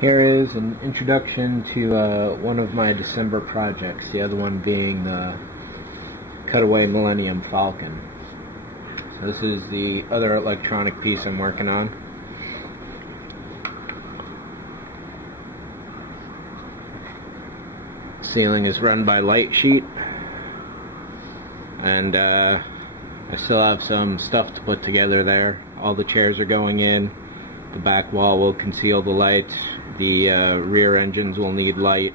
Here is an introduction to one of my December projects, the other one being the Cutaway Millennium Falcon. So this is the other electronic piece I'm working on. Ceiling is run by light sheet, and I still have some stuff to put together there. All the chairs are going in. The back wall will conceal the lights. The rear engines will need light,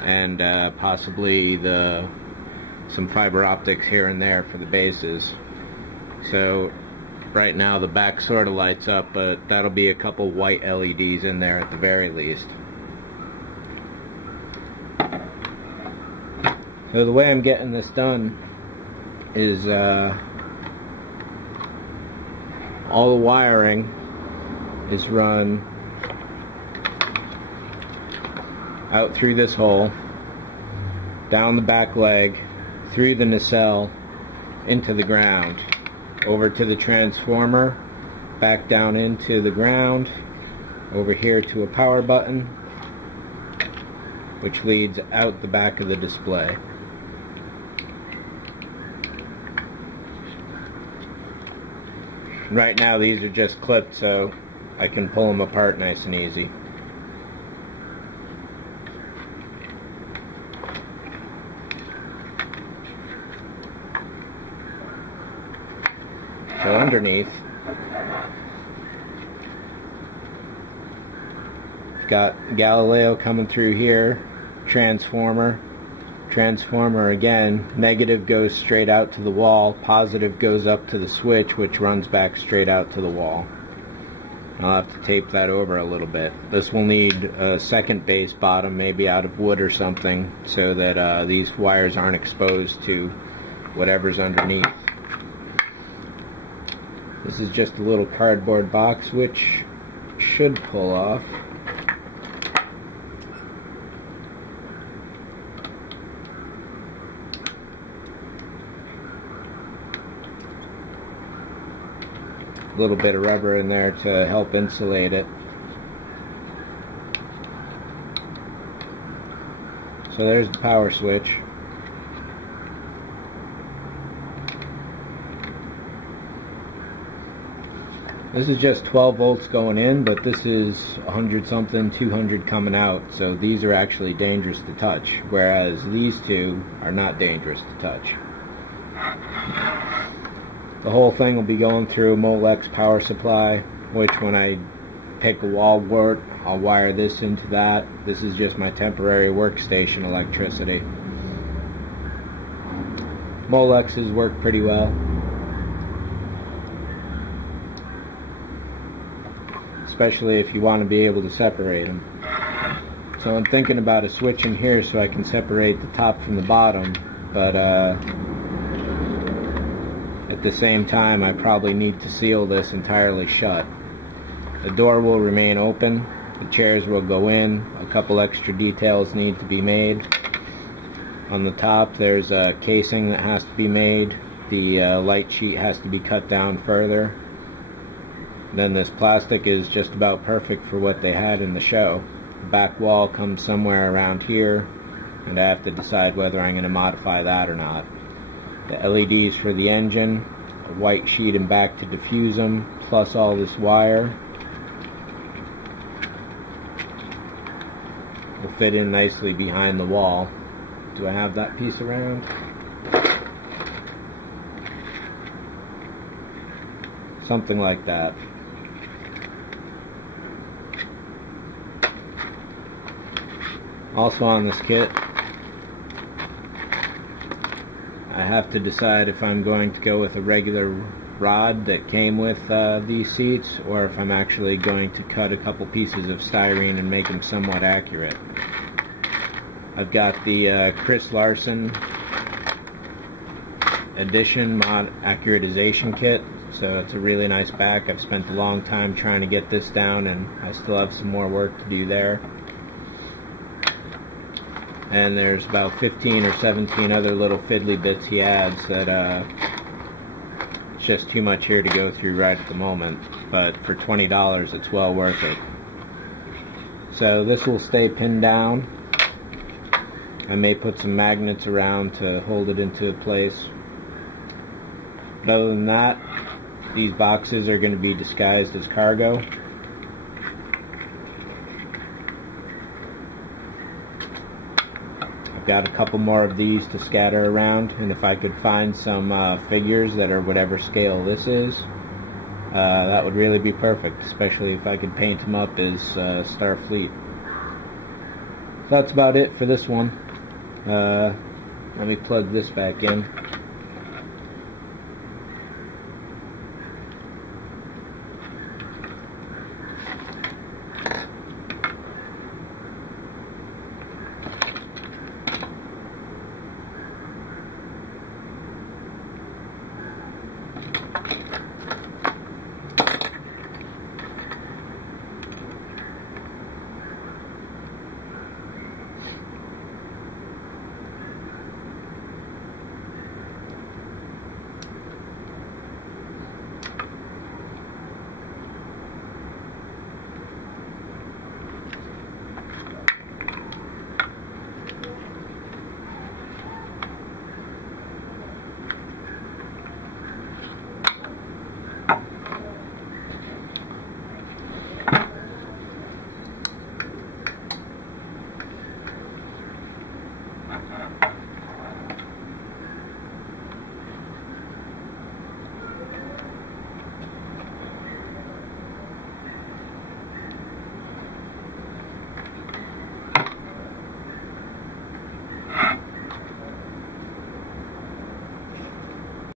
and possibly some fiber optics here and there for the bases. So right now the back sort of lights up, but that'll be a couple white LEDs in there at the very least. So the way I'm getting this done is all the wiring is run out through this hole, down the back leg, through the nacelle, into the ground, over to the transformer, back down into the ground, over here to a power button, which leads out the back of the display. Right now these are just clipped, so I can pull them apart nice and easy. So underneath, got Galileo coming through here, transformer again, negative goes straight out to the wall, positive goes up to the switch, which runs back straight out to the wall. I'll have to tape that over a little bit. This will need a second base bottom, maybe out of wood or something, so that these wires aren't exposed to whatever's underneath. This is just a little cardboard box, which should pull off. A little bit of rubber in there to help insulate it. So there's the power switch. This is just 12 volts going in, but this is 100 something, 200 coming out, so these are actually dangerous to touch, whereas these two are not dangerous to touch. The whole thing will be going through a Molex power supply, which when I pick a wall wart, I'll wire this into that. This is just my temporary workstation electricity. Molexes work pretty well, especially if you want to be able to separate them. So I'm thinking about a switch in here so I can separate the top from the bottom, but at the same time I probably need to seal this entirely shut. The door will remain open, the chairs will go in, a couple extra details need to be made. On the top there's a casing that has to be made, the light sheet has to be cut down further. Then this plastic is just about perfect for what they had in the show. The back wall comes somewhere around here, and I have to decide whether I'm going to modify that or not. The LEDs for the engine, a white sheet in back to diffuse them, plus all this wire will fit in nicely behind the wall. Do I have that piece around? Something like that. Also on this kit, I have to decide if I'm going to go with a regular rod that came with these seats, or if I'm actually going to cut a couple pieces of styrene and make them somewhat accurate. I've got the Chris Larson edition mod accuratization kit, so it's a really nice back. I've spent a long time trying to get this down, and I still have some more work to do there. And there's about 15 or 17 other little fiddly bits he adds that it's just too much here to go through right at the moment, but for $20 it's well worth it. So this will stay pinned down. I may put some magnets around to hold it into place. But other than that, these boxes are going to be disguised as cargo. I've got a couple more of these to scatter around, and if I could find some figures that are whatever scale this is, that would really be perfect, especially if I could paint them up as Starfleet. So that's about it for this one. Let me plug this back in.